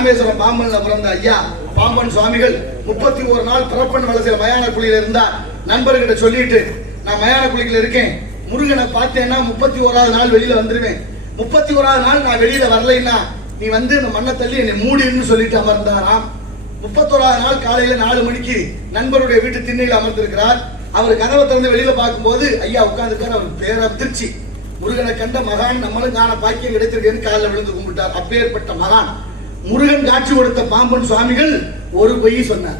ராமேஸ்வரம் பாம்பன்ல பிறந்த ஐயா பாம்பன் சுவாமிகள் 31 நாள் பிறப்பன் வலசில மயான குழியில இருந்தா நண்பர்கிட்ட சொல்லிட்டு நான் மயான குழியில இருக்கேன், முருகனை பார்த்தேன்னா 31வது நாள் வெளியில வந்துருவேன், 31வது நாள் நான் வெளியில வரலைன்னா நீ வந்து இந்த மண்ணை தள்ளி என்னை மூடின்னு சொல்லிட்டு அமர்ந்தாராம். 31வது நாள் காலையில 4 மணிக்கு நண்பருடைய வீட்டு திண்ணையில் அமர்ந்திருக்கிறார். அவர் கதவை திறந்து வெளியில பார்க்கும்போது ஐயா உட்கார்ந்துருக்காரு. அவருக்கு பேரதிர்ச்சி. முருகனை கண்ட மகான் நம்மளும் காண பாக்கியம் கிடைத்திருக்கேன்னு காலில் விழுந்து கும்பிட்டார். அப்பேற்பட்ட மகான் முருகன் காட்சி கொடுத்த பாம்பன் சுவாமிகள் ஒரு பொய் சொன்னார்.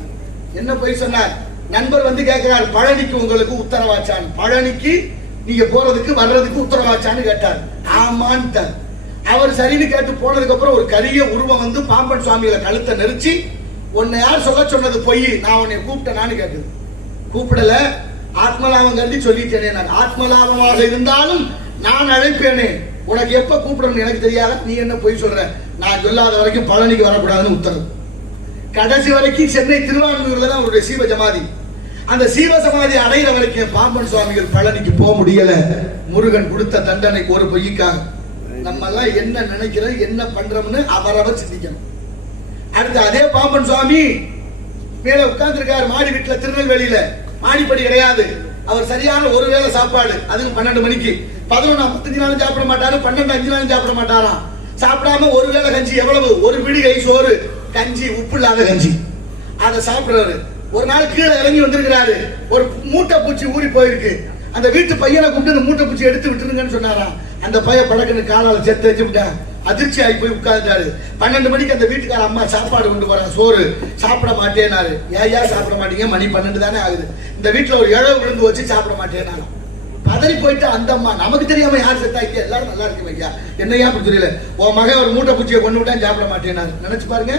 என்ன பொய் சொன்னார்? நண்பர் வந்து கேட்கிறார், பழனிக்கு உங்களுக்கு உத்தரவாச்சான், பழனிக்கு நீங்க போறதுக்கு வர்றதுக்கு உத்தரவாச்சான்னு கேட்டார். ஆமான்ட்டு அவர் சரின்னு கேட்டு போனதுக்கு அப்புறம் ஒரு கரிய உருவம் வந்து பாம்பன் சுவாமிகளை கழுத்தை நெரிச்சு, உன்னை யார் சொல்ல சொன்னது பொய், நான் உன்னை கூப்பிட்டேனான்னு கேட்குது. கூப்பிடல, ஆத்மலாபம் கருதி சொல்லிட்டேனே, நான் ஆத்மலாபமாக இருந்தாலும் நான் அழைப்பேனே, உனக்கு எப்ப கூப்பிடணும் எனக்கு தெரியாத, நீ என்ன பொய் சொல்ற, நான் சொல்லாத வரைக்கும் பழனிக்கு வரக்கூடாதுன்னு உத்தரவு. கடைசி வரைக்கும் சென்னை திருவான்மையூர்ல தான் அவருடைய சீவ சமாதி. அந்த சீவ சமாதி அடைகிற வரைக்கும் பாம்பன் சுவாமிகள் பழனிக்கு போக முடியல. முருகன் கொடுத்த தண்டனைக்கு ஒரு பொய்க்காக. நம்ம எல்லாம் என்ன நினைக்கிறோம் என்ன பண்றோம்னு அவரவர் சிந்திக்கணும். அடுத்து அதே பாம்பன் சுவாமி மேல உட்கார்ந்து இருக்காரு மாடி வீட்டுல திருநெல்வேலியில. மாடிப்படி கிடையாது. அவர் சரியான ஒரு வேளை சாப்பாடு, அதுவும் 12 மணிக்கு. 11:55 நாளும் சாப்பிட மாட்டாரு, 12:05 நாளும் சாப்பிட மாட்டாராம். சாப்பிடாம ஒரு வேளை கஞ்சி, எவ்வளவு ஒரு பிடிகை சோறு கஞ்சி, உப்பு இல்லாத கஞ்சி, அதை சாப்பிடுறாரு. ஒரு நாள் கீழே இறங்கி வந்திருக்கிறாரு. ஒரு மூட்டை பூச்சி ஊறி போயிருக்கு. அந்த வீட்டு பையனை கூப்பிட்டு அந்த மூட்டை பூச்சி எடுத்து விட்டுருங்கன்னு சொன்னாராம். அந்த பையன் பழக்கன்னு காலால சேர்த்து வச்சு விட்டான். அதிர்ச்சி ஆகி போய் உட்கார்ந்தாரு. 12 மணிக்கு அந்த வீட்டுக்கார அம்மா சாப்பாடு கொண்டு வரான், சோறு சாப்பிட மாட்டேனாரு. ஏயா சாப்பிட மாட்டீங்க, மணி 12 தானே ஆகுது, இந்த வீட்டுல ஒரு இழவு விழுந்து வச்சு சாப்பிட மாட்டேனாலும். பதறி போயிட்டு அந்த அம்மா, நமக்கு தெரியாம யார் செத்தாக்கி, எல்லாரும் நல்லா இருக்கு ஐயா, என்னையா அப்படி தெரியல, உன் மகன் ஒரு மூட்டை பூச்சியை கொண்டு விட்டா சாப்பிட மாட்டேனாரு. நினைச்சு பாருங்க,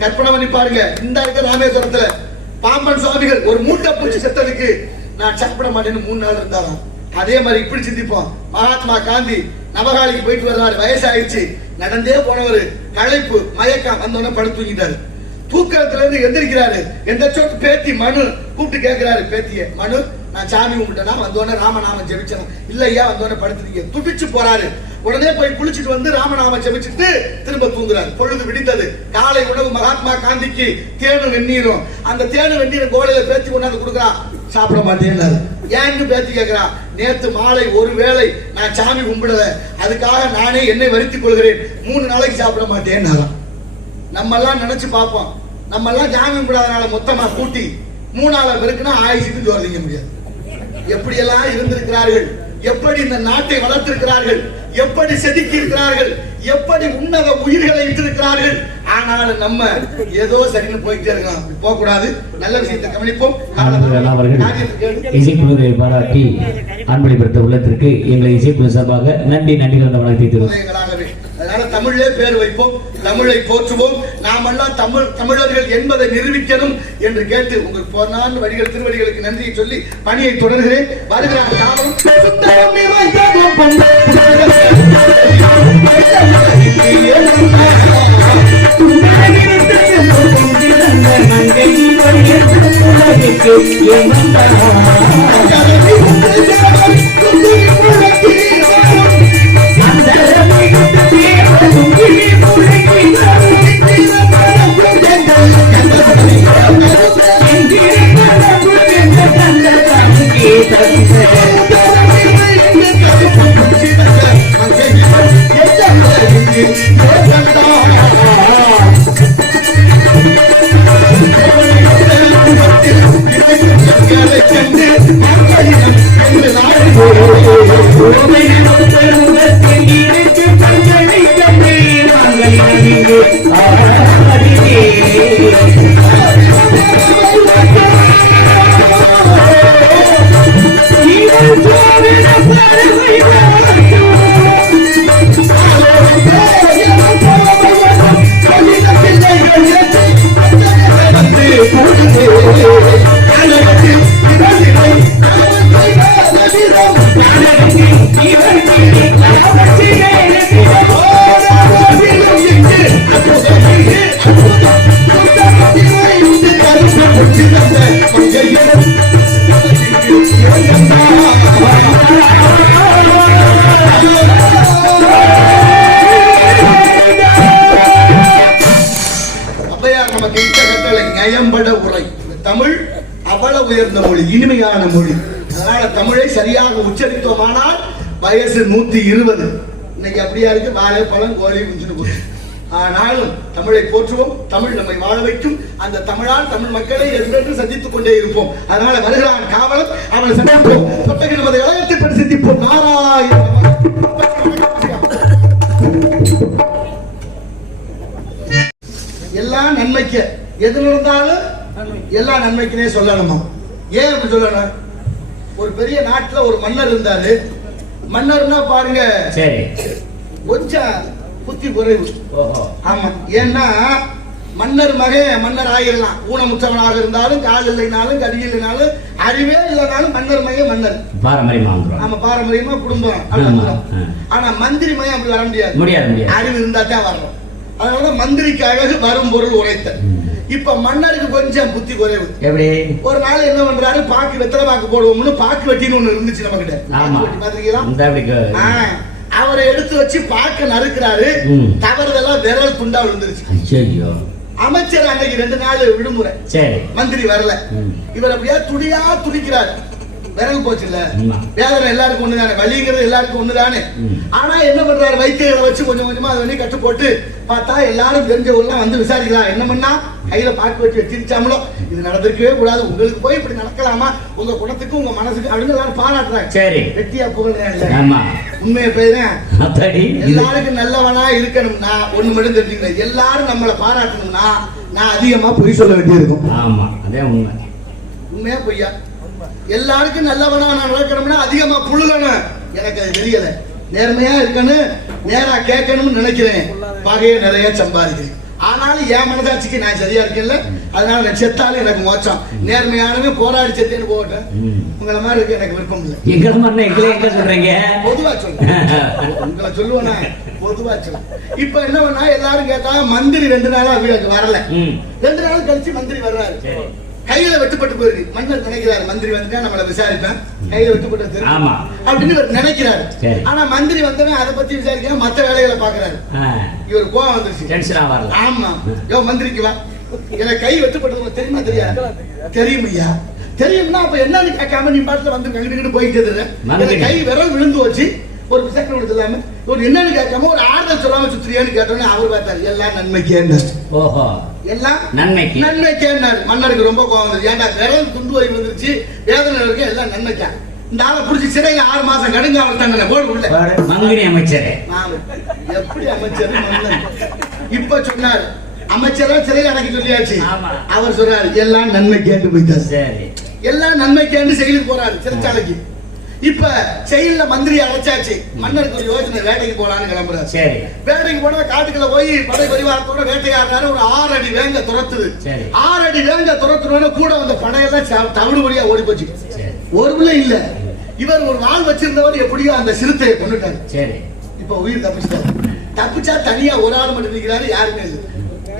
கற்பனை பண்ணி பாருங்க. இந்த இருக்க ராமேஸ்வரத்துல பாம்பன் சுவாமிகள் ஒரு மூட்டை பூச்சி செத்ததுக்கு நான் சாப்பிட மாட்டேன்னு 3 நாள் இருந்தாராம். அதே மாதிரி இப்படி சிந்திப்போம். மகாத்மா காந்தி நவகாலிக்கு போயிட்டு வர்றாரு, வயசாயிடுச்சு, நடந்தே போனவர், களைப்பு மயக்கம் வந்தோடனே படுத்து தூங்கிட்டாரு. தூக்கத்துல இருந்து எந்திரிக்கிறாரு. எந்திரிச்சோட்டு பேத்தி மனு கூப்பிட்டு கேட்கிறாரு, பேத்திய மனு, நான் சாமி கும்பிட்டேனா, வந்தோடனே ராமநாமம் ஜெபிச்சேன். இல்லையா, வந்தோடனே படுத்துறீங்க. துடிச்சு போறாரு. உடனே போய் குளிச்சுட்டு வந்து ராமநாமம் ஜெபிச்சுட்டு திரும்ப தூங்குறாரு. பொழுது விடித்தது. காலை உணவு மகாத்மா காந்திக்கு தேனு வெந்நீரும். அந்த தேனு வெந்நீரும் கோலையில பேத்தி கொண்டாந்து கொடுக்குறான். சாப்பிட மாட்டேன்னாரு. ஏன்னு பேத்தி கேட்கிறா, நேத்து மாலை ஒரு வேளை நான் சாமி கும்பிடல, அதுக்காக நானே என்னை வருத்திக் கொள்கிறேன், 3 நாளைக்கு சாப்பிட மாட்டேன்னாராம். நம்ம எல்லாம் நினைச்சு பார்ப்போம், நம்ம எல்லாம் சாமி கும்பிடாதனால மொத்தமா கூட்டி 3 நாளா பெருக்குன்னா ஆயுசுக்கு ஜோர் திங்க முடியாது. எப்படியெல்லாம் இருந்திருக்கிறார்கள், எப்படி இந்த நாட்டை வளர்த்திருக்கிறார்கள், எப்படி செதுக்கி இருக்கிறார்கள், எப்படி உன்னத உயிர்களை இட்டிருக்கிறார்கள். ஆனாலும் நம்ம ஏதோ சரின்னு போயிட்டே இருக்கலாம். போக கூடாது, நல்ல விஷயத்தை கவனிப்போம். இசைக்குழுவை பாராட்டி அன்பளிப்படுத்த உள்ளத்திற்கு எங்களை இசைக்குழு சார்பாக நன்றி கலந்த வணக்கத்தை தெரிவித்துள்ளோம். அதனால தமிழே பேர் வைப்போம், தமிழை போற்றுவோம், நாமெல்லாம் தமிழர்கள் என்பதை நிரூபிக்கணும் என்று கேட்டு உங்கள் பொன்னான வடிகள் திருவடிகளுக்கு நன்றியை சொல்லி பணியை தொடர்கிறேன். வருகிறார் மொழி, இனிமையான மொழி. அதனால தமிழை சரியாக உச்சரித்தோமானால் வயசு 120. இன்னைக்கு அப்படியா இருக்கு, வாழைப்பழம் கோழி குஞ்சுன்னு போச்சு. ஆனாலும் தமிழை போற்றுவோம், தமிழ் நம்மை வாழ வைக்கும். அந்த தமிழால் தமிழ் மக்களை என்றென்று சந்தித்துக் கொண்டே இருப்போம். அதனால வருகிறான் காவலன், அவனை சந்திப்போம். சொட்டகி நமது இளையத்தை பெண் சிந்திப்போம். நாராயண எல்லா நன்மைக்கு, எது நடந்தாலும் எல்லா நன்மைக்குனே சொல்லணுமா? ஏன் அப்படி சொல்லணும்? ஒரு பெரிய நாட்டுல ஒரு மன்னர் இருந்தாரு. மன்னர்னா பாருங்க, சரி, கொஞ்சம் புத்தி குறைவு. ஆமா, ஏன்னா மன்னர் மகன் மன்னர் ஆகிடலாம். ஊனமுற்றவனாக இருந்தாலும், கால் இல்லைனாலும், கடி இல்லைனாலும், அறிவே இல்லைனாலும் மன்னர் மகன் மன்னர். பாரம்பரியமா. ஆமா, பாரம்பரியமா குடும்பம். ஆனா மந்திரி மகன் அப்படி வர முடியாது. அறிவு இருந்தா தான் வரணும். அதனால மந்திரிக்கு அழகு வரும் பொருள் உரைத்த. இப்ப மன்னருக்கு கொஞ்சம் புத்தி குறைவு. எப்படி? ஒரு நாள் என்ன பண்றாரு, பாக்கு வெத்தலை பாக்கு போடுவோம்னு பாக்கு வெட்டின்னு ஒண்ணு இருந்துச்சு நம்ம கிட்ட. பாத்தீங்களா? அவரை எடுத்து வச்சு பாக்க நறுக்கிறாரு. தவறுதெல்லாம் விரல் துண்டா விழுந்துருச்சு. அமைச்சர் அன்னைக்கு 2 நாள் விடுமுறை, மந்திரி வரல. இவர் அப்படியே துடியா துடிக்கிறாரு. விரல் போச்சு இல்ல, வேதனை எல்லாருக்கும் ஒண்ணுதானே, வலிங்கிறது எல்லாருக்கும் ஒண்ணுதானே. ஆனா என்ன பண்றாரு, வைத்தியர்களை வச்சு கொஞ்சம் கொஞ்சமா அதை பண்ணி கட்டு போட்டு பார்த்தா எல்லாரும் தெரிஞ்சவங்கலாம் வந்து விசாரிக்கலாம். என்ன பண்ணா கையில பாக்கு வச்சு வச்சிருச்சாமலோ, இது நடந்திருக்கவே கூடாது, உங்களுக்கு போய் இப்படி நடக்கலாமா, உங்க குணத்துக்கு உங்க மனசுக்கு அப்படின்னு எல்லாரும் பாராட்டுறாங்க. சரி, வெட்டியா புகழ்றேன். உண்மையை பேசுறேன். எல்லாருக்கும் நல்லவனா இருக்கணும்னா ஒண்ணு மட்டும் தெரிஞ்சுக்கிறேன், எல்லாரும் நம்மளை பாராட்டணும்னா நான் அதிகமா பொய் சொல்ல வேண்டியிருக்கும். ஆமா, அதே உண்மை. உண்மையா பொய்யா? எல்லாருக்கும் நல்லவனா நான் நடக்கணும்னா அதிகமா புழுகணும். எனக்கு அது தெரியல. நேர்மையா இருக்கணும், நேரா கேட்கணும்னு நினைக்கிறேன். பகைய நிறைய சம்பாதிக்கிறேன். ஆனாலும் என் மனதாட்சிக்கு நான் சரியா இருக்கேன்ல, அதனால நான் செத்தாலும் எனக்கு மோச்சம். நேர்மையானவே போராடி செத்தேன்னு போகட்டும். உங்களை மாதிரி இருக்கு எனக்கு விருப்பம் இல்லை. எங்க சொல்றீங்க? பொதுவா சொல்றேன். உங்களை சொல்லுவேனா? பொதுவா சொல்ல. இப்ப என்ன பண்ணா எல்லாரும் கேட்டாங்க, மந்திரி 2 நாளா வீட்டுக்கு வரல. 2 நாள் கழிச்சு மந்திரி வர்றாரு. கையில வெட்டுப்பட்டு போயிருக்கு. மன்னர் நினைக்கிறாரு, மந்திரி வந்துட்டா நம்மள விசாரிப்பேன், கையில வெட்டுப்பட்டு அப்படின்னு இவர் நினைக்கிறாரு. ஆனா மந்திரி வந்தவன் அதை பத்தி விசாரிக்க மத்த வேலைகளை பாக்குறாரு. இவர் கோவம் வந்துருச்சு. ஆமா, யோ மந்திரிக்கு வா, எனக்கு கை வெட்டுப்பட்டது தெரியுமா? தெரியாது. தெரியும் ஐயா. தெரியும்னா அப்ப என்னன்னு கேட்காம நீ பாட்டுல வந்து கங்கிட்டு போயிட்டு கை விரல் விழுந்து வச்சு ஒரு விசாரணை கொடுத்துலாம ஒரு என்னன்னு கேட்காம ஒரு ஆறுதல் சொல்லாம சுத்திரியான்னு கேட்டோன்னு அவர் பார்த்தாரு. எல்லாம் நன்மைக்கு என்ன? ஓஹோ, எல்லாம் நன்மைக்கு. நன்மைக்கு என்ன? மன்னருக்கு ரொம்ப கோவம் வந்து, ஏன்டா விரல் துண்டு வரி வந்துருச்சு, வேதனை இருக்கு, எல்லாம் நன்மைக்கா. இந்த ஆளை புடிச்சு சிறையில 6 மாசம் கடுங்காவல் தாங்க போடு உள்ள. மந்திரி அமைச்சர் எப்படி அமைச்சர்? இப்ப சொன்னாரு அமைச்சரா சிறையில் அடக்கி சொல்லியாச்சு. அவர் சொல்றாரு எல்லாம் நன்மை கேட்டு போயிட்டாரு. சரி, எல்லாம் நன்மை கேட்டு செயலுக்கு போறாரு சிறைச்சாலைக்கு. இப்ப செயல்ல மந்திரி அழைச்சாச்சு. மன்னருக்கு ஒரு யோசனை, வேட்டைக்கு போலான்னு கிளம்புறாரு. சரி, வேட்டைக்கு போனா காட்டுக்குள்ள போய் படை பரிவாரத்தோட வேட்டையாடுறாரு. ஒரு 6 அடி வேங்க துரத்துது. 6 அடி வேங்க துரத்துனோட கூட வந்த படையெல்லாம் தவிடு வழியா ஓடி போச்சு. ஒரு பிள்ளை இல்ல. இவர் ஒரு வாள் வச்சிருந்தவர் எப்படியோ அந்த சிறுத்தையை கொண்டுட்டாரு. சரி, இப்ப உயிர் தப்பிச்சாரு. தப்பிச்சா தனியா ஒரு ஆள் மட்டும் நிற்கிறாரு, யாருமே இல்லை.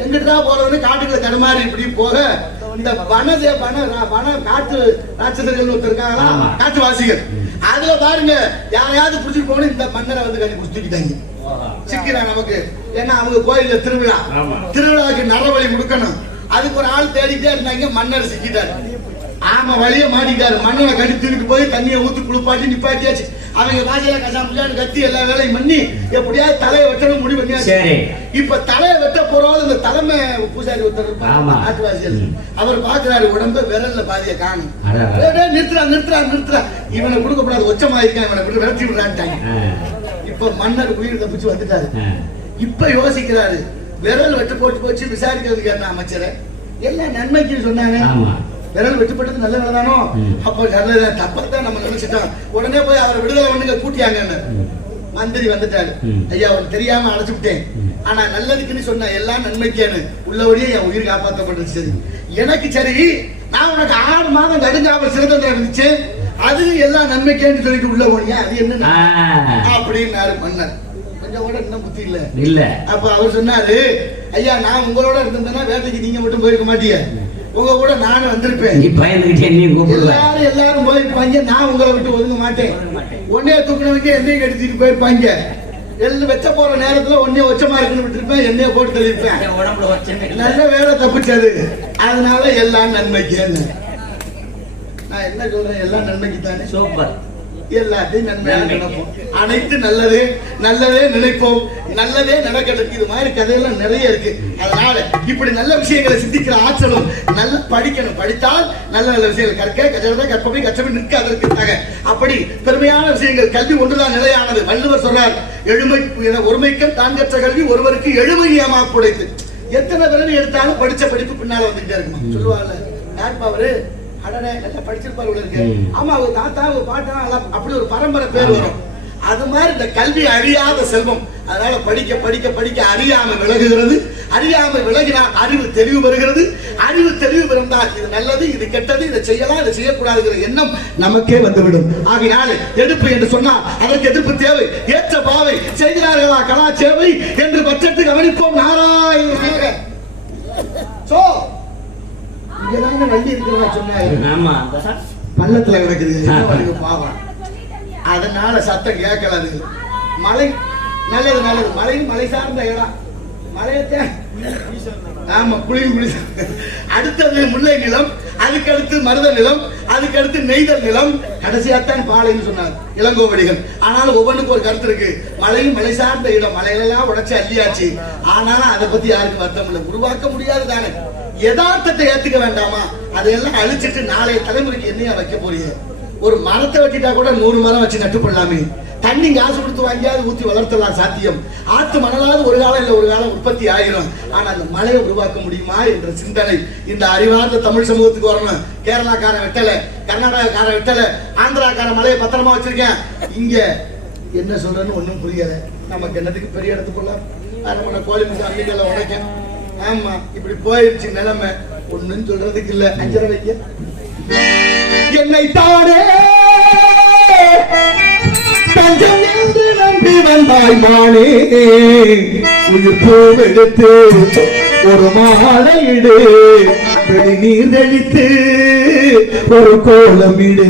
எங்கிட்டா போறவனு காட்டுக்குள்ள தடுமாறி இப்படி போக இந்த காட்டு ராட்சசர்கள் இருக்காங்களா, காட்டுவாசிகள், அதுல பாருங்க யாரையாவது புடிச்சிட்டு போன இந்த மன்னரை வந்து கட்டி புடிச்சுக்கிட்டாங்க. சிக்கிறா நமக்கு. ஏன்னா அவங்க கோயில்ல திருவிழாவுக்கு நரவழி கொடுக்கணும். அதுக்கு ஒரு ஆள் தேடிட்டே இருந்தாங்க. மன்னர் சிக்கிட்டாரு. ஆமா, வழிய மாட்டிட்டாரு. மன்னரை கட்டி தூக்கிட்டு போய் தண்ணியை ஊத்தி குளிப்பாட்டி நிப்பாட்டியாச்சு. அவங்க வாசல கசாமில்லான்னு கத்தி எல்லா வேலையும் பண்ணி எப்படியாவது தலையை வெட்டணும் முடிவு பண்ணியாச்சு. இப்ப தலையை வெட்ட போறோம். இந்த தலைமை பூசாரி ஒருத்தர் ஆட்டுவாசியல், அவர் பாக்குறாரு உடம்ப விரல்ல பாதிய காணும். நிறுத்துறா இவனை கொடுக்கப்படாது, ஒச்சமா இருக்கான், இவனை விட்டு விரட்டி விடுறான்ட்டாங்க. இப்ப மன்னர் உயிர் தப்பிச்சு வந்துட்டாரு. இப்ப யோசிக்கிறாரு, விரல் வெட்டு போட்டு போச்சு, விசாரிக்கிறதுக்கு என்ன அமைச்சரை எல்லாம் நன்மைக்கு சொன்னாங்க. விரல் வெட்டுப்பட்டது நல்ல வேலை தானோ? அப்ப நல்ல தப்பத்தான் நம்ம நினைச்சிட்டோம். உடனே போய் அவரை விடுதலை பண்ணுங்க கூட்டியாங்கன்னு மந்திரி வந்துட்டாரு. ஐயா அவன் தெரியாம அழைச்சு விட்டேன், ஆனா நல்லதுக்குன்னு சொன்ன எல்லாம் நன்மைக்கேன்னு உள்ளபடியே என் உயிர் காப்பாற்றப்பட்டுச்சு. சரி, எனக்கு சரி, நான் உனக்கு 6 மாதம் கடுங்காவல் சிறந்த இருந்துச்சு, அது எல்லாம் நன்மைக்கேன்னு சொல்லிட்டு உள்ள போனீங்க, அது என்ன அப்படின்னாரு மன்னர். கொஞ்சம் கூட இன்னும் புத்தி இல்ல. அப்ப அவர் சொன்னாரு, ஐயா நான் உங்களோட இருந்திருந்தேன்னா வேட்டைக்கு நீங்க மட்டும் போயிருக்க மாட்டீங்க, உங்க கூட நானும் வந்திருப்பேன். எல்லாரும் போயிருப்பாங்க, நான் உங்களை விட்டு ஒதுங்க மாட்டேன். ஒன்னே தூக்கினவங்க என்னையும் கடிச்சிட்டு போயிருப்பாங்க. எல்லாம் வெச்ச போற நேரத்துல ஒன்னே ஒச்சமா இருக்குன்னு விட்டுருப்பேன், என்னைய போட்டு தள்ளிருப்பேன். நல்ல வேலை தப்பிச்சது. அதனால எல்லாம் நன்மைக்கு. நான் என்ன சொல்றேன், எல்லாம் நன்மைக்கு தானே. சூப்பர். எல்லாத்தையும் நன்மையாக நினைப்போம். அனைத்து நல்லதே நல்லதே நினைப்போம், நல்லதே நடக்கட்டும். இது மாதிரி கதையெல்லாம் நிறைய இருக்கு. அதனால இப்படி நல்ல விஷயங்களை சிந்திக்கிற ஆற்றலும், நல்ல படிக்கணும். படித்தால் நல்ல நல்ல விஷயங்கள் கற்க கற்றதை கற்பவை கற்றவை நிற்க அதற்கு அப்படி பெருமையான விஷயங்கள். கல்வி ஒன்றுதான் நிலையானது. வள்ளுவர் சொல்றார், எழுமை ஒருமைக்கும் தான் கற்ற கல்வி ஒருவருக்கு எழுமை நியமாக புடைத்து. எத்தனை பிறகு எடுத்தாலும் படிச்ச படிப்பு பின்னால வந்துட்டே இருக்குமா சொல்லுவாங்கல்ல. யாருப்பா அவரு, அடனே நல்லா படிச்சிருப்பாரு இருக்கு. ஆமா, அவங்க தாத்தா அவங்க பாட்டா அப்படி ஒரு பரம்பரை பேர் வரும். அது மாதிரி இந்த கல்வி அழியாத செல்வம். அதனால படிக்க படிக்க படிக்க அறியாமை விலகுகிறது. அறியாமை விலகினால் அறிவு தெளிவு பெறுகிறது. அறிவு தெளிவு பிறந்தால் இது நல்லது, இது கெட்டது, இதை செய்யலாம், இதை செய்யக்கூடாதுங்கிற எண்ணம் நமக்கே வந்துவிடும். ஆகினால எடுப்பு என்று சொன்னால் அதற்கு எதிர்ப்பு தேவை. ஏற்ற பாவை செய்கிறார்களா கலா சேவை என்று பற்றத்து கவனிப்போம். நாராயண சோ இங்கதான வண்டி இருக்கிறதா சொன்னாங்க. பள்ளத்துல கிடக்குது பாவம். அதனால சத்தம் கேட்கலாது. மலை நல்லது நல்லது. மலை சார்ந்த இடம். மலையத்தை ஆமா குளிர். அடுத்தது முல்லை நிலம், அதுக்கடுத்து மருத நிலம், அதுக்கடுத்து நெய்தல் நிலம், கடைசியாத்தான் பாலைன்னு சொன்னார் இளங்கோவடிகள். ஆனாலும் ஒவ்வொன்றுக்கு ஒரு கருத்து இருக்கு. மலையும் மலை சார்ந்த இடம். மலையிலெல்லாம் உடைச்சு அள்ளியாச்சு. ஆனாலும் அதை பத்தி யாருக்கு வருத்தம் இல்லை. உருவாக்க முடியாது தானே. யதார்த்தத்தை ஏத்துக்க வேண்டாமா? அதையெல்லாம் அழிச்சிட்டு நாளைய தலைமுறைக்கு என்னையா வைக்க போறீங்க? ஒரு மரத்தை வெட்டிட்டா கூட 100 மரம் வச்சு நட்டு பண்ணலாமே. தண்ணி காசு கொடுத்து வாங்கியாவது ஊத்தி வளர்த்தலாம் சாத்தியம். ஆத்து மணலாவது ஒரு காலம் இல்ல ஒரு காலம் உற்பத்தி ஆகிரும். ஆனா அந்த மலையை உருவாக்க முடியுமா என்ற சிந்தனை இந்த அறிவார்ந்த தமிழ் சமூகத்துக்கு வரணும். கேரளாக்காரன் வெட்டல, கர்நாடகாக்காரன் வெட்டல, ஆந்திராக்காரன் மலையை பத்திரமா வச்சிருக்கேன். இங்க என்ன சொல்றேன்னு ஒண்ணும் புரியல. நமக்கு என்னத்துக்கு பெரிய இடத்துக்குள்ள அரமனை கோழி முட்டை அள்ளிகளை உடைக்க. ஆமா, இப்படி போயிருச்சு நிலைமை. ஒண்ணும் சொல்றதுக்கு இல்ல. 5 வைக்க என்னை தானே தஞ்சம் என்று நம்பி வந்தாய் மானே. உயிர் பூவெடுத்து ஒரு மாலையிடு, வெளி நீர் தெளித்து ஒரு கோலமிடு.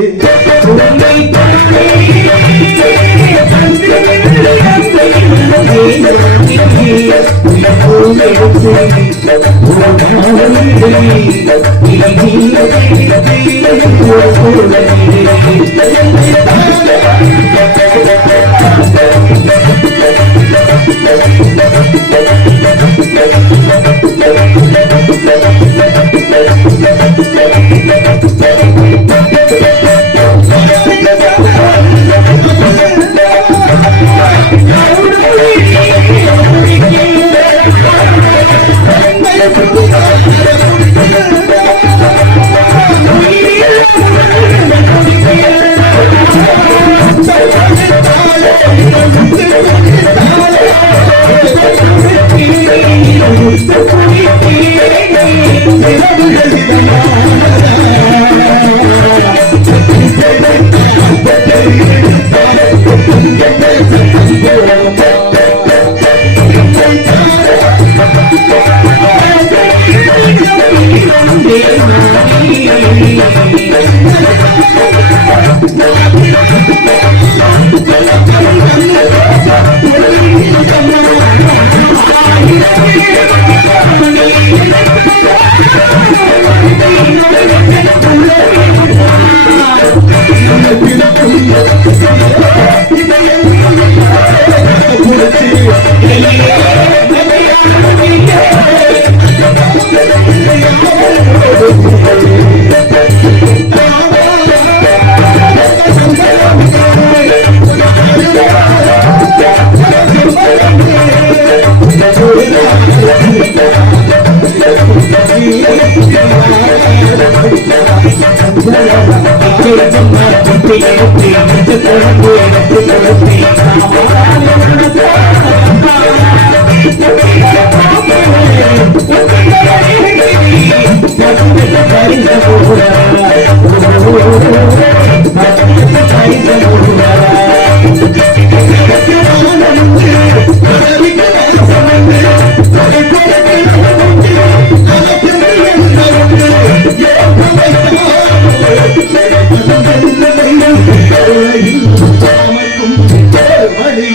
வழி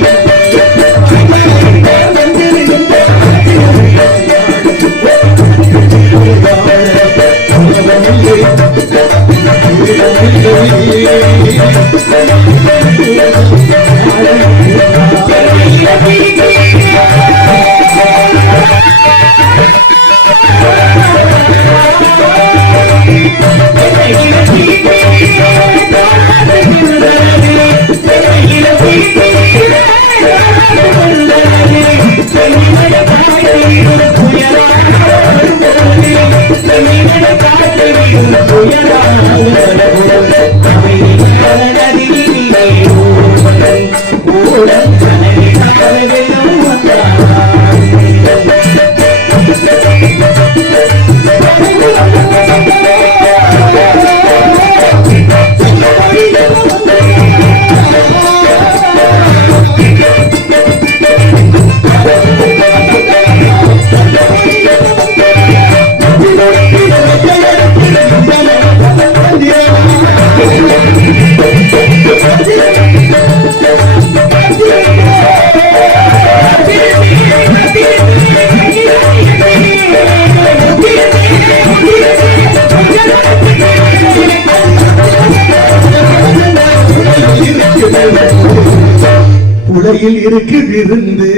உலகில் இருக்கு விருந்து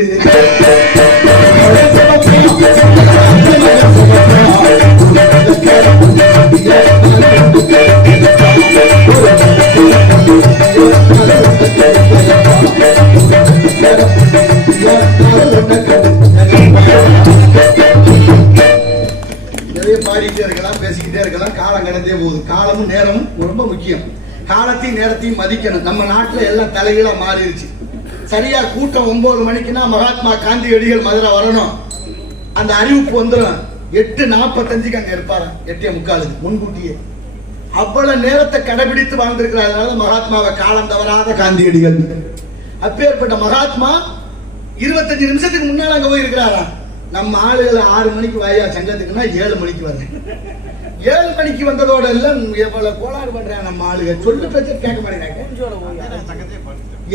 நிறைய பாடிட்டே இருக்கலாம், பேசிக்கிட்டே இருக்கலாம். காலம் கடந்தே போகுது. காலமும் நேரமும் ரொம்ப முக்கியம். காலத்தையும் நேரத்தையும் மதிக்கணும். நம்ம நாட்டுல எல்லாம் தலைகீழா மாறிடுச்சு. சரியா கூட்டம் 9 மணிக்குன்னா மகாத்மா காந்தியடிகள் மதுரை வரணும், அந்த அறிவிப்பு வந்துடும். 8:45 அங்க இருப்பாரு, 8:45 முன்கூட்டியே. அவ்வளவு நேரத்தை கடைபிடித்து வாழ்ந்திருக்கிறார். மகாத்மாவை காலம் தவறாத காந்தியடிகள். அப்பேற்பட்ட மகாத்மா 25 நிமிஷத்துக்கு முன்னால அங்க போய் இருக்கிறாரா. நம்ம ஆளுகளை 6 மணிக்கு வாயா சங்கத்துக்குன்னா 7 மணிக்கு வரேன். 7 மணிக்கு வந்ததோட எல்லாம் எவ்வளவு கோளாறு பண்றாங்க நம்ம ஆளுங்க. சொல்லு பேச்ச கேட்க மாட்டேங்கிறாங்க.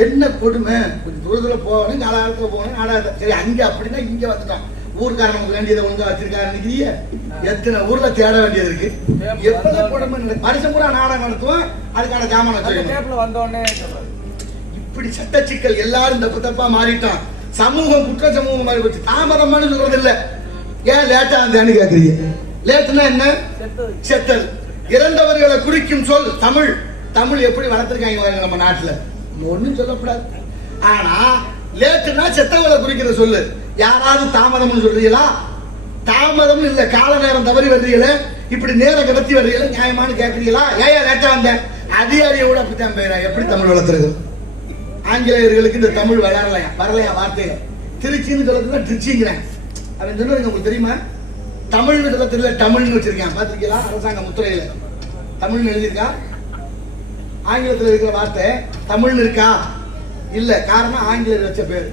என்ன கொடுமை. கொஞ்சம் தூரத்துல போகணும், நாலாயிரத்துல போகணும், நாலாயிரத்துல. சரி, அங்க அப்படின்னா இங்க வந்துட்டான். ஊருக்காரனுக்கு வேண்டியதை ஒழுங்கா வச்சிருக்காரு நினைக்கிறீங்க. எத்தனை ஊர்ல தேட வேண்டியது இருக்கு. எவ்வளவு கொடுமை. வருஷம் கூட நாடகம் நடத்துவோம், அதுக்கான ஜாமான் வச்சிருக்கோம். இப்படி சட்ட சிக்கல் எல்லாரும் தப்பு தப்பா மாறிட்டோம். சமூகம் குற்ற சமூகம் மாறி போச்சு. தாமதம்னு சொல்றது இல்ல. ஏன் லேட்டா வந்தேன்னு கேக்குறீங்க. லேட்டுன்னா என்ன? செத்தல். இறந்தவர்களை குறிக்கும் சொல் தமிழ். தமிழ் எப்படி வளர்த்திருக்காங்க பாருங்க நம்ம நாட்டுல. ஒன்னும் சொல்லக்கூடாது. ஆனா லேட்டுனா செத்தவங்களை குறிக்கிற சொல்லு. யாராவது தாமதம்னு சொல்றீங்களா? தாமதம் இல்ல, கால நேரம் தவறி வர்றீங்களே, இப்படி நேரம் கடத்தி வர்றீங்களா, நியாயமானு கேட்கறீங்களா? ஏன் லேட்டா வந்த அதிகாரியை கூட அப்படித்தான் பேரா. எப்படி தமிழ் வளர்த்துறது? ஆங்கிலேயர்களுக்கு இந்த தமிழ் வரலையா வார்த்தைகள். திருச்சின்னு சொல்லத்துல திருச்சிங்கிறேன். அவன் சொன்னது உங்களுக்கு தெரியுமா? தமிழ் சொல்லத்துல தமிழ்னு வச்சிருக்கேன், பாத்திருக்கீங்களா? அரசாங்க முத்திரையில தமிழ்னு எழுதியிருக்கா. ஆங்கிலத்தில் இருக்கிற வார்த்தை தமிழ்னு இருக்கா? இல்ல. காரணம் ஆங்கிலேயர் வச்ச பேர்.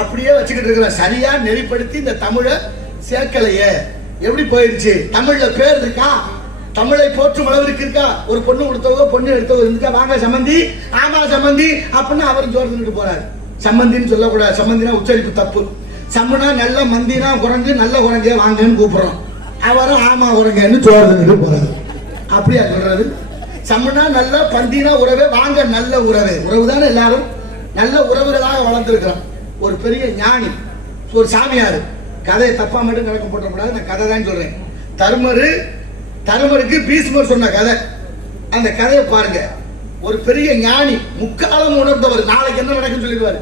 அப்படியே வச்சுக்கிட்டு இருக்கிற. சரியா நெறிப்படுத்தி இந்த தமிழை சேர்க்கலையே. எப்படி போயிருச்சு? தமிழ்ல பேர் இருக்கா? தமிழை போற்றும் அளவிற்கு இருக்கா? ஒரு பொண்ணு கொடுத்தவங்க பொண்ணு எடுத்தவங்க இருக்கா? வாங்க சம்பந்தி, ஆமா சம்பந்தி அப்படின்னு அவரும் ஜோர் தின்னுட்டு போறாரு. சம்பந்தின்னு சொல்லக்கூடாது. சம்பந்தினா உச்சரிப்பு தப்பு. சம்முனா நல்ல மந்தினா குரங்கு, நல்ல குரங்க வாங்கன்னு கூப்பிடுறோம். அவரும் ஆமா குரங்கன்னு ஜோர் தின்னுட்டு போறாரு. அப்படியா சொல்றது? சம்முனா நல்ல, பந்தினா உறவே, வாங்க நல்ல உறவே. உறவு தானே எல்லாரும் நல்ல உறவுகளாக வளர்ந்துருக்கிறோம். ஒரு பெரிய ஞானி, ஒரு சாமியார். கதையை தப்பா மட்டும் கணக்கு போட்டக்கூடாது, நான் கதை தான் சொல்றேன். தருமருக்கு பீஷ்மர் சொன்ன கதை. அந்த கதையை பாருங்க. ஒரு பெரிய ஞானி, முக்காலம் உணர்ந்தவர். நாளைக்கு என்ன நடக்குன்னு சொல்லிடுவாரு.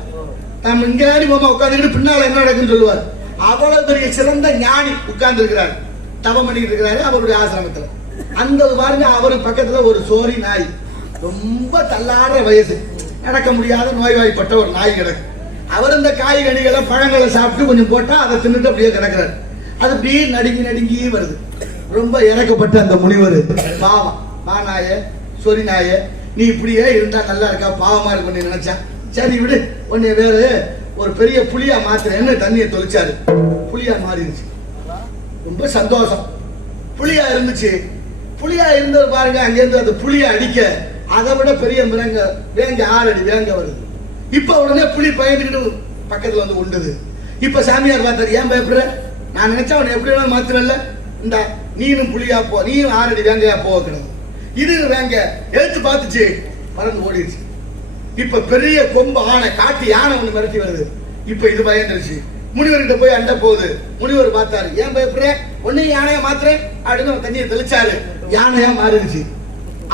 நம்ம இங்க மாமா உட்கார்ந்துக்கிட்டு பின்னால என்ன நடக்குன்னு சொல்லுவார். அவ்வளவு பெரிய சிறந்த ஞானி உட்கார்ந்து இருக்கிறார், தவம் பண்ணிட்டு இருக்கிறாரு அவருடைய ஆசிரமத்துல. அந்த பாருங்க, அவரு பக்கத்துல ஒரு சோரி நாய், ரொம்ப தள்ளாடுற வயசு, நடக்க முடியாத நோய்வாய்ப்பட்ட ஒரு நாய் கிடக்கு. அவர் இந்த காய்கனிகளை பழங்களை சாப்பிட்டு கொஞ்சம் போட்டா அதை தின்னுட்டு அப்படியே கிடக்கிறார். அது அப்படியே நடுங்கி வருது. ரொம்ப இறக்கப்பட்ட அந்த முனிவர், பாவம், மாநாய சொரி நாய, நீ இப்படியே இருந்தா நல்லா இருக்கா, பாவமா இருக்குன்னு நினைச்சா. சரி விடு, உன்னை வேறு ஒரு பெரிய புளியா மாத்துறேன்னு தண்ணியை தொளிச்சாரு. புளியா மாறிடுச்சு. ரொம்ப சந்தோஷம். புளியா இருந்துச்சு. புளியா இருந்தது பாருங்க, அங்கிருந்து அந்த புளிய அடிக்க அதை விட பெரிய மிருங்க வேங்க 6 அடி வேங்க வருது. இப்ப உடனே புளி பயந்துக்கிட்டு பக்கத்துல வந்து உண்டுது. இப்ப சாமியார் பார்த்தாரு, ஏன் பயப்படுற? நான் நினைச்சா அவனை எப்படி வேணாலும் மாத்திரல்ல. இந்த நீனும் புளியா போ, நீயும் 6 அடி வேங்கையா போகணும். இது வேங்க எடுத்து பார்த்துச்சு, பறந்து ஓடிடுச்சு. இப்ப பெரிய கொம்பு ஆனை, காட்டு யானை ஒண்ணு மிரட்டி வருது. இப்ப இது பயந்துருச்சு. முனிவர்கிட்ட போய் அண்ட போகுது. முனிவர் பார்த்தாரு, ஏன் பயப்படுற, ஒண்ணு யானையா மாத்துறேன் அப்படின்னு தண்ணியை தெளிச்சாரு, யானையா மாறிடுச்சு.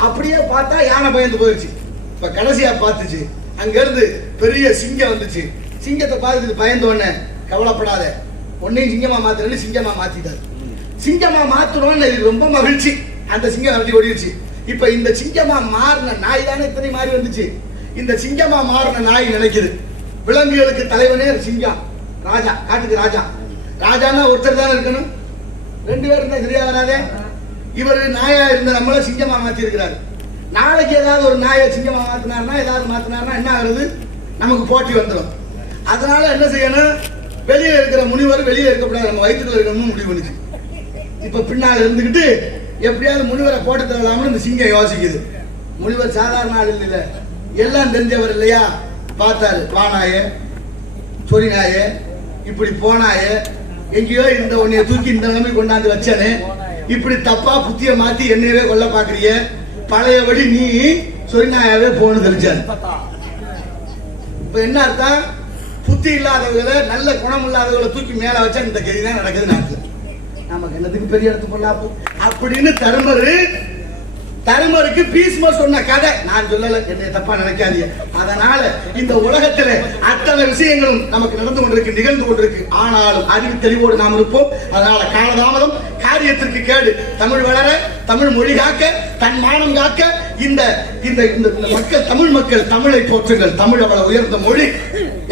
அப்படியே பார்த்தா யானை பயந்து போயிடுச்சு. இப்ப கடைசியா பார்த்துச்சு, அங்க இருந்து பெரிய சிங்கம் வந்துச்சு. சிங்கத்தை பார்த்துட்டு பயந்த உடனே, கவலைப்படாத, உன்னையும் சிங்கமா மாத்துறேன்னு சிங்கமா மாத்திட்டாரு. சிங்கமா மாத்தணும்னு ரொம்ப மகிழ்ச்சி. அந்த சிங்கம் அப்படி ஓடிடுச்சு. இப்ப இந்த சிங்கமா மாறின நாய் தானே இத்தனை மாறி வந்துச்சு. இந்த சிங்கமா மாறின நாய் நினைக்குது, விலங்குகளுக்கு தலைவனே சிங்கம், ராஜா, காட்டுக்கு ராஜா. ராஜான்னா ஒருத்தர் தானே இருக்கணும், 2 பேர் இருந்தா சரியா வராதே. இவர் நாயா இருந்த நம்மள சிங்கமா மாத்தி இருக்கிறாரு. நாளைக்கு ஏதாவது ஒரு நாயை சிங்கமா மாத்தினார்னா, ஏதாவது மாத்தினார்னா என்ன ஆகுது, நமக்கு போட்டி வந்துடும். அதனால என்ன செய்யணும், வெளியே இருக்கிற முனிவர் வெளியே இருக்கக்கூடாது, நம்ம வயிற்றுல இருக்கணும்னு முடிவு பண்ணுச்சு. இப்ப பின்னால் இருந்துகிட்டு எப்படியாவது முனிவரை போட்டு தரலாம்னு இந்த சிங்கம் யோசிக்குது. முனிவர் சாதாரண ஆள் இல்ல, எல்லாம் தெரிஞ்சவர் இல்லையா. பார்த்தாரு, வானாயே, சொரிநாயே, இப்படி போனாயே, எங்கேயோ இந்த உன்னைய தூக்கி இந்த நிலைமை கொண்டாந்து வச்சனே, இப்படி தப்பா புத்திய மாத்தி என்னையவே கொல்ல பாக்குறிய, பழையபடி நீ சொரிநாயாவே போன்னு தெரிஞ்சாரு. இப்ப என்ன அர்த்தம், புத்தி இல்லாதவர்களை, நல்ல குணம் இல்லாதவர்களை தூக்கி மேல வச்சா இந்த கதி தான் நடக்குது நாட்டுல. நமக்கு என்னத்துக்கு பெரிய இடத்து போடலாம் அப்படின்னு தருமருக்கு பீஷ்மர் சொன்ன கதை நான் சொல்லல, என்னை தப்பா நினைக்காதீங்க. அதனால இந்த உலகத்துல அத்தனை விஷயங்களும் நமக்கு நடந்து கொண்டிருக்கு, நிகழ்ந்து கொண்டிருக்கு. ஆனாலும் அறிவு தெளிவோடு நாம் இருப்போம். அதனால காலதாமதம் காரியத்திற்கு கேடு. தமிழ் வளர, தமிழ் மொழி காக்க, தன் மானம் காக்க இந்த மக்கள், தமிழ் மக்கள் தமிழை போற்றுங்கள். தமிழ் அவ்வளவு உயர்ந்த மொழி.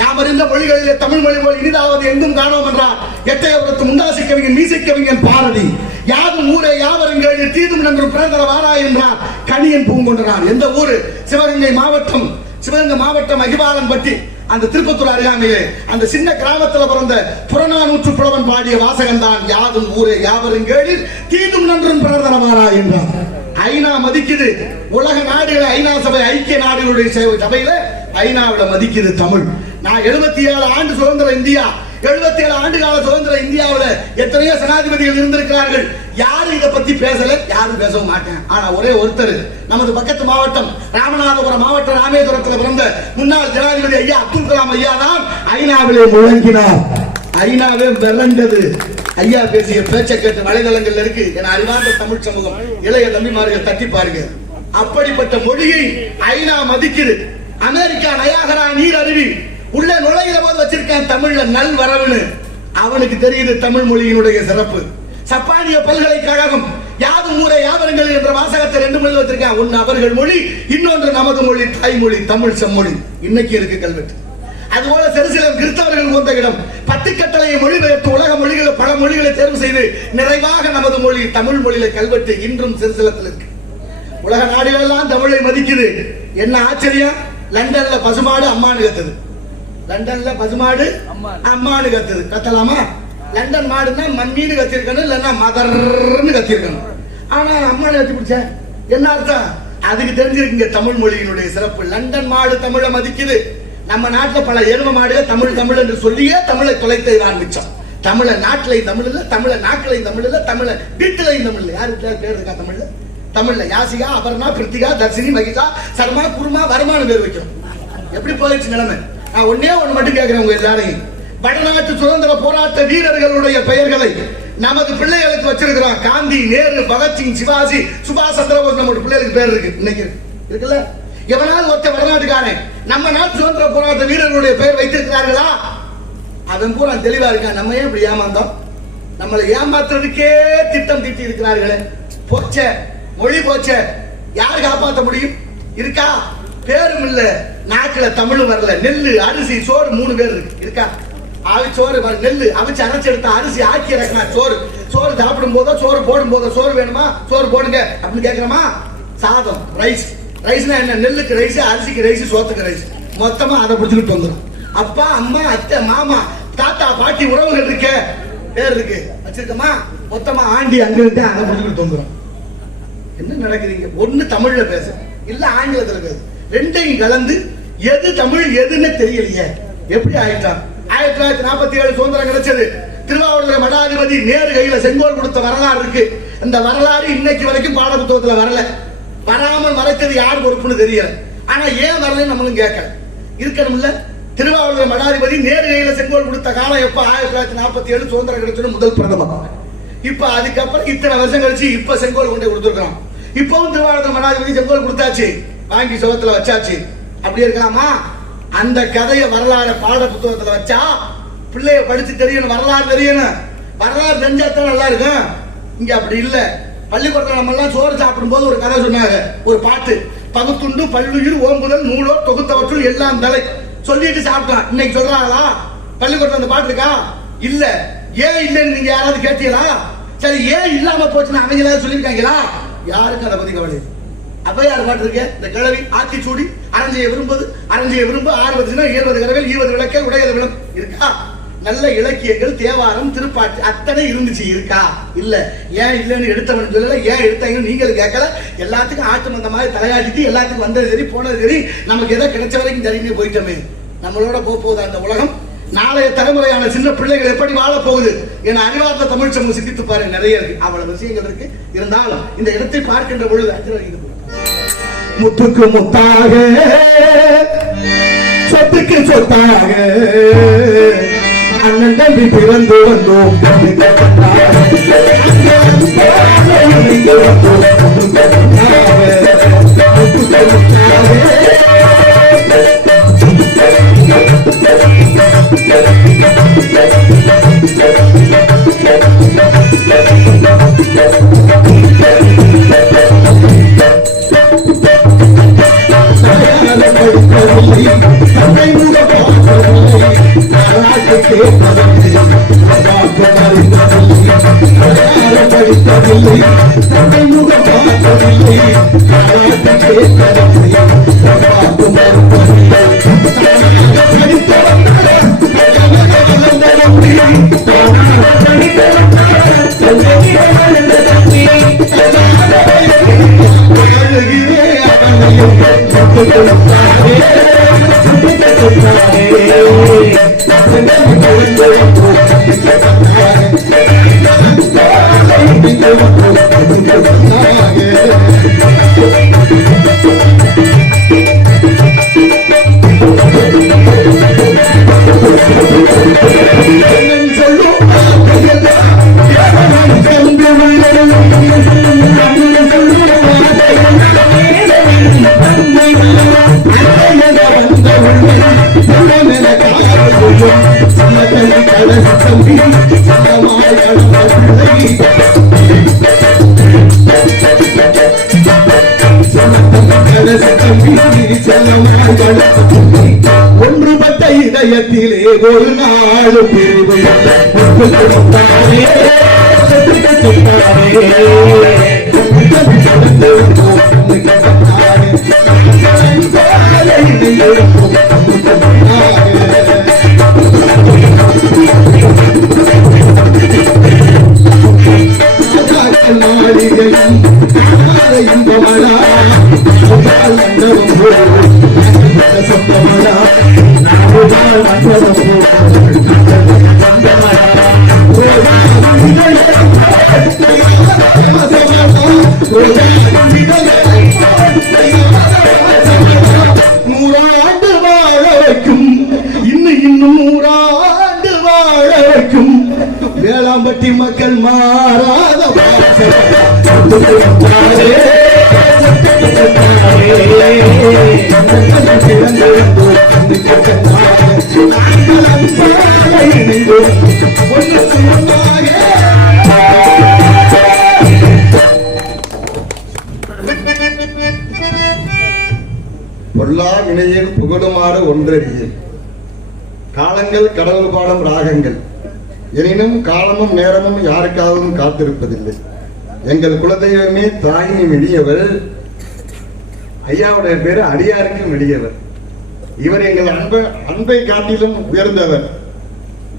யாமறிந்த மொழிகளிலே தமிழ் மொழி போல் இனிதாவது எங்கும் காணோம் என்றார் எட்டயபுரத்து முண்டாசி கவிஞன் மீசை கவிஞன் பாரதி. யாதும் ஊரே யாவரும் கேளு தீதும் நன்று பிறந்தர வாரா என்றார் கணியன் பூங்கொன்றான். எந்த ஊரு, சிவகங்கை மாவட்டம் அகிபாலன்பட்டி, அந்த திருப்பத்தூர் அருகாமையிலே அந்த சின்ன கிராமத்தில் பிறந்த புறநானூற்று புலவன் பாடிய வாசகன் தான் யாதும் ஊரே யாவரும் கேளிர் தீதும் நன்றும் பிறந்தர வாரா என்றார். ஐநா மதிக்குது, உலக நாடுகளை, ஐநா சபை, ஐக்கிய நாடுகளுடைய சபையில ஐநாவில மதிக்குது தமிழ். நான் 77 ஆண்டு சுதந்திர இந்தியா, 77 ஆண்டு கால சுதந்திர இந்தியாவில் எத்தனையோ ஜனாதிபதிகள் இருந்திருக்கிறார்கள். யாரும் இதை பத்தி பேசல, யாரும் பேசவும் மாட்டேன். ஆனா ஒரே ஒருத்தர், நமது பக்கத்து மாவட்டம் ராமநாதபுரம் மாவட்டம் ராமேஸ்வரத்தில் பிறந்த முன்னாள் ஜனாதிபதி ஐயா அப்துல் கலாம் ஐயா தான் ஐநாவிலே முழங்கினார். ஐநாவே விளண்டது. ஐயா பேசிய பேச்சை கேட்டு வலைதளங்கள்ல இருக்கு. என அறிவார்ந்த தமிழ் சமூகம், இளைய தம்பிமார்கள் தட்டி பாருங்க. அப்படிப்பட்ட மொழியை ஐநா மதிக்குது. அமெரிக்கா நயாகரா நீர் அருவி உள்ள நுழைகிற போது வச்சிருக்கான் தமிழ்ல நல் வரவுன்னு. அவனுக்கு தெரியுது தமிழ் மொழியினுடைய சிறப்பு. சப்பானிய பல்கலைக்கழகம் யாதும் ஊரே யாவருங்கள் என்ற வாசகத்தை 2 மொழி வச்சிருக்கான். ஒன்னு அவர்கள் மொழி, இன்னொன்று நமது மொழி, தாய்மொழி தமிழ் செம்மொழி. இன்னைக்கு இருக்கு கல்வெட்டு. அதுபோல செருசலம் கிறிஸ்தவர்கள் கொண்ட இடம். 10 கட்டளையை மொழிபெயர்த்து உலக மொழிகளை, பல மொழிகளை தேர்வு செய்து நிறைவாக நமது மொழி தமிழ் மொழியில கல்வெட்டு இன்றும் செருசலத்தில் இருக்கு. உலக நாடுகள் எல்லாம் தமிழை மதிக்குது. என்ன ஆச்சரியம், லண்டன்ல பசுமாடு அம்மானு கத்துது. லண்டன்ல பசுமாடு அம்மானு கத்துது. கத்தலாமா? லண்டன் மாடுன்னா மம்மின்னு கத்திருக்கணும், இல்லைன்னா மதர்ன்னு கத்திருக்கணும். ஆனா அம்மானு கத்தி பிடிச்ச என்ன அர்த்தம்? அதுக்கு தெரிஞ்சிருக்குங்க தமிழ் மொழியினுடைய சிறப்பு. லண்டன் மாடு தமிழை மதிக்குது. நம்ம நாட்டில் பல எரும மாடுகள் தமிழ் தமிழ் என்று சொல்லியே தமிழை தொலைத்தை ஆரம்பிச்சோம். தமிழ நாட்டிலையும் தமிழ் இல்ல, தமிழ நாட்டிலையும் தமிழ் இல்ல, தமிழ வீட்டிலையும் தமிழ் இல்ல. யாரு பேர் இருக்கா தமிழ்ல? தமிழ்ல யாசிகா, அபர்ணா, பிரித்திகா, தர்சினி, மகிதா, சர்மா, குருமா, வருமானு பேர் வைக்கும். எப்படி போயிடுச்சு நிலைமை? நான் ஒன்னே ஒண்ணு மட்டும் கேட்கிறேன் உங்க எல்லாரையும். வடநாட்டு சுதந்திர போராட்ட வீரர்களுடைய பெயர்களை நமது பிள்ளைகளுக்கு வச்சிருக்கிறோம். காந்தி, நேரு, பகத்சிங், சிவாஜி, சுபாஷ் சந்திரபோஸ் நம்ம பிள்ளைகளுக்கு பேர் இருக்கு. இன்னைக்கு இருக்குல்ல? எவனாவது ஒருத்த வடநாட்டுக்காரன் நம்ம நாட்டு சுதந்திர போராட்ட வீரர்களுடைய பெயர் வைத்திருக்கிறார்களா? அவன் பூரா தெளிவா இருக்கான். நம்ம ஏன் இப்படி ஏமாந்தோம்? நம்மளை ஏமாத்துறதுக்கே திட்டம் தீட்டி இருக்கிறார்களே. போச்ச மொழி போச்ச, யாரு காப்பாற்ற முடியும்? இருக்கா? பேரும் இல்ல, நாட்டுல தமிழ் வரல. நெல்லு, அரிசி, சோறு 3 பேர் இருக்கு. இருக்கா? சோறு, நெல்லு அவிச்சு அரைச்சு எடுத்த அரிசி ஆக்கி இறக்கினா சோறு. சோறு சாப்பிடும் போதோ, சோறு போடும் போதோ, சோறு வேணுமா, சோறு போடுங்க அப்படின்னு கேட்கிறோமா? சாதம், ரைஸ். ரைஸ்னா என்ன? நெல்லுக்கு ரைஸ், அரிசிக்கு ரைஸ், சோத்துக்கு ரைஸ். மொத்தமா அதை பிடிச்சிட்டு வந்துடும். அப்பா, அம்மா, அத்தை, மாமா, தாத்தா, பாட்டி, உறவுகள் இருக்க பேர் இருக்கு வச்சிருக்கமா? மொத்தமா ஆண்டி அங்க இருந்து அதை பிடிச்சிட்டு வந்துடும். என்ன நடக்குதுங்க? ஒண்ணு தமிழ்ல பேசு, இல்ல ஆங்கிலத்துல பேசு. ரெண்டையும் கலந்து எது தமிழ் எதுன்னு தெரியலையே. எப்படி ஆயிட்டான்? 1947 சுதந்திரம் கிடைச்சது. திருவாவூர்ல மடாதிபதி நேரு கையில செங்கோல் கொடுத்த வரலாறு இருக்கு. இந்த வரலாறு இன்னைக்கு வரைக்கும் பாட புத்தகத்துல வரல. வராமல் மறைச்சது யார் பொறுப்புன்னு தெரியல. ஆனா ஏன் வரலன்னு நம்மளும் கேட்கல. இருக்கணும்ல? திருவாவூர் மடாதிபதி நேரு கையில செங்கோல் கொடுத்த காலம் எப்ப 1947 சுதந்திரம் கிடைச்ச முதல் பிரதமர். இப்ப அதுக்கப்புறம் இத்தனை வருஷம் கழிச்சு இப்ப செங்கோல் கொண்டு கொடுத்துருக்கோம். இப்பவும் திருவாவூர் மடாதிபதி செங்கோல் கொடுத்தாச்சு, வாங்கி சுகத்துல வச்சாச்சு. அப்படி இருக்கலாமா? அந்த கதையை வரலாறு பாட புத்தகத்துல வச்சா பிள்ளைய படிச்சு தெரியணும், வரலாறு தெரியணும். வரலாறு தெரிஞ்சாத்தான் நல்லா இருக்கும். இங்க அப்படி இல்ல. பள்ளிக்கூடத்துல நம்ம எல்லாம் சோறு சாப்பிடும் போது ஒரு கதை சொன்னாங்க, ஒரு பாட்டு. பகுத்துண்டு பல்லுயிர் ஓம்புதல் நூலோ தொகுத்தவற்றுள் எல்லாம் தலை சொல்லிட்டு சாப்பிட்டான். இன்னைக்கு சொல்றாங்களா? பள்ளிக்கூடத்துல அந்த பாட்டு இருக்கா? இல்ல. ஏன் இல்லைன்னு நீங்க யாராவது கேட்டீங்களா? சரி, ஏன் இல்லாம போச்சுன்னு அவங்க ஏதாவது சொல்லியிருக்காங்களா? யாருக்கு அதை பத்தி கவலை? அவ்வையார் பாட்டு இருக்கு, இந்த கிழவி ஆத்திச்சூடி அரஞ்சைய விரும்புது, அரஞ்சைய விரும்பு 60 70 கரவில் 20 விளக்கல் உடையது விளம் இருக்கா? நல்ல இலக்கியங்கள் தேவாரம் திருப்பாட்டு அத்தனை இருந்துச்சு, இருக்கா? இல்ல. ஏன் இல்லன்னு எடுத்தவன் சொல்லல, ஏன் எடுத்தாங்க நீங்களும் கேட்கல. எல்லாத்துக்கும் ஆட்டம் வந்த மாதிரி தலையாட்டிட்டு எல்லாத்துக்கும் வந்தது சரி போனது சரி, நமக்கு எதோ கிடைச்ச வரைக்கும் தெரிஞ்சு போயிட்டோமே. நம்மளோட போகுது அந்த உலகம். நாளைய தலைமுறையான சின்ன பிள்ளைகள் எப்படி வாழ போகுது என அறிவார்ந்த தமிழ் சமூகம் சிந்தித்து பாருங்க. நிறைய இருக்கு, அவ்வளவு விஷயங்கள் இருக்கு. இருந்தாலும் இந்த இடத்தை பார்க்கின்ற பொழுது முத்துக்கு முத்தாக சொத்துக்கு சொத்தாக அண்ணன் தம்பி பிறந்து வந்தோம். ஒன்றுபட்ட இதயத்திலே ஒரு நாள் பிரிவு நூறாண்டு வாழ வைக்கும், இன்னும் 100 வாழ வைக்கும் வேளாம்பட்டி மக்கள் மாறாத பொல்லா வினையில் புகழுமாறு ஒன்றறிய காலங்கள் கடவுள் பாடும் ராகங்கள் எனினும் காலமும் நேரமும் யாருக்காகவும் காத்திருப்பதில்லை. எங்கள் குலதெய்வமே தாயினி மெடியவர். ஐயாவுடைய பேரு அடியாருக்கு மெடியவர். இவர் எங்கள் அன்பை காட்டிலும் உயர்ந்தவர்.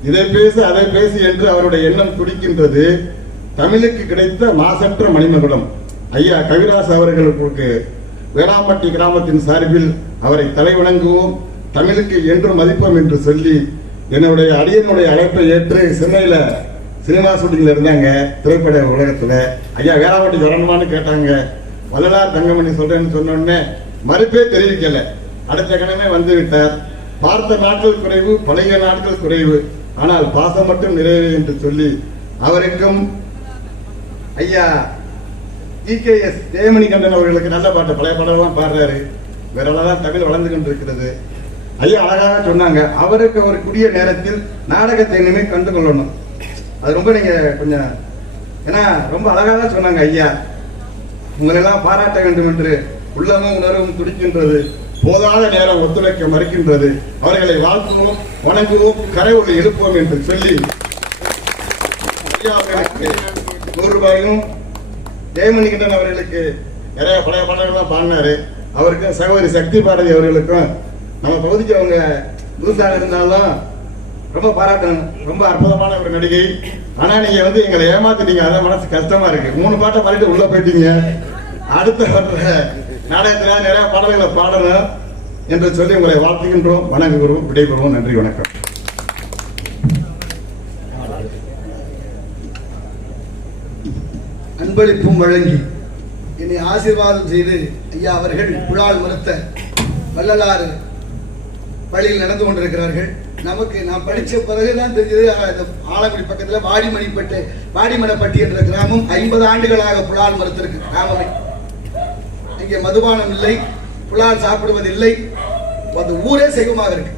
இதை பேசு அதை பேசு என்று அவருடைய எண்ணம் துடிக்கின்றது. தமிழுக்கு கிடைத்த மாசற்ற மணிமகுடம் ஐயா கவிராசு அவர்களுக்கு வேளாம்பட்டி கிராமத்தின் சார்பில் அவரை தலைவணங்குவோம். தமிழுக்கு என்று மதிப்போம் என்று சொல்லி என்னுடைய அடியனுடைய அழைப்பை ஏற்று சென்னையில சினிமா ஷூட்டிங்ல இருந்தாங்க. திரைப்பட உலகத்துல ஐயா வேளாம்பட்டி வரணுமான்னு கேட்டாங்க. வள்ளலார் தங்கமணி சொல்றேன்னு சொன்ன உடனே மறுப்பே தெரிவிக்கல. அடுத்த கணமே வந்து விட்டார். பார்த்த நாட்கள் குறைவு, பழைய நாட்கள் குறைவு, ஆனால் பாசம் மட்டும் நிறைவு என்று சொல்லி அவருக்கும் ஐயா EKS தேமணிகண்டன் அவர்களுக்கு நல்ல பாட்டு, பழைய பாடலாம் பாடுறாரு. வேறதான் தமிழ் வளர்ந்து கொண்டிருக்கிறது. ஐயா அழகாக சொன்னாங்க, அவருக்கு அவர் கூடிய நேரத்தில் நாடகத்தை இனிமே கண்டு கொள்ளணும். அது ரொம்ப நீங்க கொஞ்சம், ஏன்னா ரொம்ப அழகாக சொன்னாங்க ஐயா. உங்களெல்லாம் பாராட்ட வேண்டும் என்று உள்ளமும் உணர்வும் துடிக்கின்றது. போதாத நேரம் ஒத்துழைக்க மறுக்கின்றது. அவர்களை வாழ்த்துவோம், வணங்குவோம், கரை ஒளி எழுப்போம் என்று சொல்லி ஐயாவுக்கு 100 ரூபாயும் ஜெயமணிகண்டன் அவர்களுக்கு நிறைய பழைய பாடல்கள்லாம் பாடினாரு. அவருக்கும் சகோதரி சக்தி பாரதி அவர்களுக்கும் நம்ம பகுதிக்கு அவங்க புதுசாக இருந்தாலும் ரொம்ப பாராட்டணும். ரொம்ப அற்புதமான ஒரு நடிகை. ஆனா நீங்க எங்களை ஏமாத்திட்டீங்க, அதான் மனசு கஷ்டமா இருக்கு. 3 பாட்டை பாடிட்டு உள்ள போயிட்டீங்க. அடுத்த வர்ற நாடகத்துல நிறைய பாடல்களை பாடணும் என்று சொல்லி உங்களை வாழ்த்துகின்றோம், வணங்குகிறோம், விடைபெறுவோம். நன்றி, வணக்கம். அன்பளிப்பும் வழங்கி என்னை ஆசீர்வாதம் செய்து ஐயா அவர்கள் புலால் மறுத்த வள்ளலாறு வழியில் நடந்து கொண்டிருக்கிறார்கள். நமக்கு நான் படித்த பிறகுதான் தெரிஞ்சது, ஆலங்குடி பக்கத்துல வாடிமணப்பட்டி என்ற கிராமம் 50 ஆண்டுகளாக புலால் மறுத்திருக்கு கிராமமே. இங்கே மதுபானம் இல்லை, புலால் சாப்பிடுவதில்லை, அந்த ஊரே சைவமாக இருக்கு.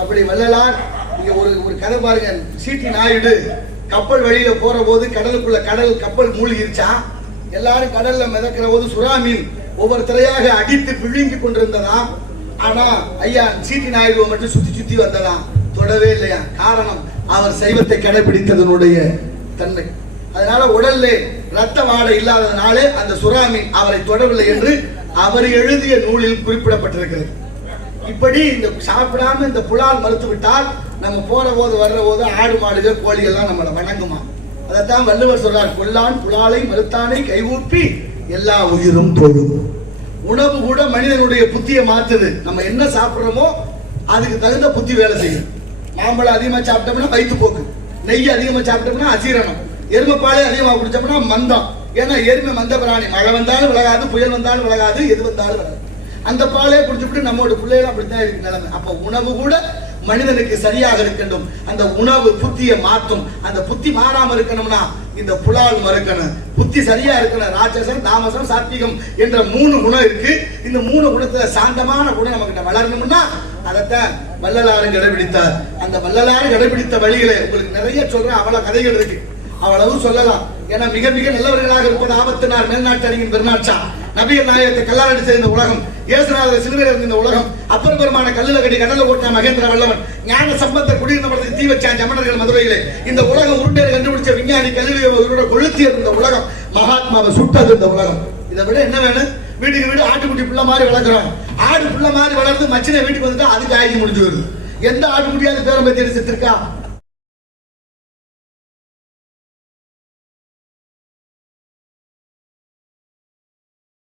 அப்படி வள்ளலார் இங்க ஒரு கதை பாருங்க. சிடி நாயுடு கப்பல் வழியில போற போது கடலுக்குள்ள கப்பல் மூழ்கிருச்சா. எல்லாரும் கடல்ல மிதக்கிற போது சுறா மீன் ஒவ்வொரு திரையாக அடித்து விழுங்கி கொண்டிருந்ததா. ஆனா ஐயா சிடி நாயுடு மட்டும் சுத்தி சுத்தி வந்ததா, தொடவே இல்லையா. காரணம், அவர் சைவத்தை கடைபிடித்ததனுடைய தன்மை. அதனால உடல்ல ரத்த வாடை இல்லாததுனாலே அந்த சுறாமி அவரை தொடவில்லை என்று அவர் எழுதிய நூலில் குறிப்பிடப்பட்டிருக்கிறது. இப்படி இந்த சாப்பிடாம இந்த புலால் மறுத்து விட்டால் நம்ம போற போது வர்ற போது ஆடு மாடுகள் கோழி எல்லாம் நம்மளை வணங்குமா. அதைத்தான் வள்ளுவர் சொல்றார், கொல்லான் புலாலை மறுத்தானை கைகூப்பி எல்லா உயிரும் தொழும். உணவு கூட மனிதனுடைய புத்தியை மாத்துது. நம்ம என்ன சாப்பிடுறோமோ அதுக்கு தகுந்த புத்தி வேலை செய்யும். மாம்பழம் அதிகமா சாப்பிட்டோம்னா வயிற்று போக்கு, நெய் அதிகமா சாப்பிட்டோம்னா அசீரணம், எருமைப்பாலை அதிகமாக குடிச்சோம்னா மந்தம். ஏன்னா எருமை மந்த பிராணி, மழை வந்தாலும் விலகாது, புயல் வந்தாலும் விலகாது, எது வந்தாலும் விலகாது. அந்த பாலையை குடிச்சுட்டு நம்மளோட பிள்ளைகள் அப்படித்தான் இருக்கு நிலைமை. அப்ப உணவு கூட மனிதனுக்கு சரியாக இருக்கணும். அந்த உணவு புத்தியை மாற்றும். அந்த புத்தி மாறாம இருக்கணும்னா இந்த புலால் மறுக்கணும். புத்தி சரியா இருக்கணும். ராட்சசம், தாமசம், சாத்விகம் என்ற 3 குணம் இருக்கு. இந்த 3 குணத்துல சாந்தமான குணம் நம்ம கிட்ட வளரணும்னா அதைத்தான் வள்ளலாறு கடைபிடித்தார். அந்த வள்ளலாறு கடைபிடித்த வழிகளை உங்களுக்கு நிறைய சொல்றேன். அவ்வளவு கதைகள் இருக்கு, அவ்வளவு சொல்லலாம். ஏன்னா மிக மிக நல்லவர்களாக இருப்பது ஆபத்தினார் மேல்நாட்டு அறிஞர் பெருமாட்சா, நபிகள் நாயகத்தை கல்லால் அடித்த இந்த உலகம், இயேசுநாதர் சிலுவையில் இருந்த இந்த உலகம், அப்பர் பெருமான கல்லுல கட்டி கடல்ல ஓட்டின மகேந்திர வல்லவன், ஞான சம்பந்த குடியிருந்த படத்துக்கு தீ வச்சான் ஜமனர்கள் மதுரையிலே, இந்த உலகம் உருண்டை கண்டுபிடிச்ச விஞ்ஞானி கல்லுடைய கொளுத்தி இருந்த உலகம், மகாத்மாவை சுட்டது இந்த உலகம். இதை விட என்ன வேணும்? வீட்டுக்கு வீடு ஆட்டுக்குட்டி புள்ள மாதிரி வளர்க்குறோம். ஆடு புள்ள மாதிரி வளர்ந்து மச்சினை வீட்டுக்கு வந்துட்டா அதுக்கு ஆகி முடிஞ்சு வருது. எந்த ஆட்டுக்குட்டியாவது பேரம் பேத்தி செத்துருக்கா?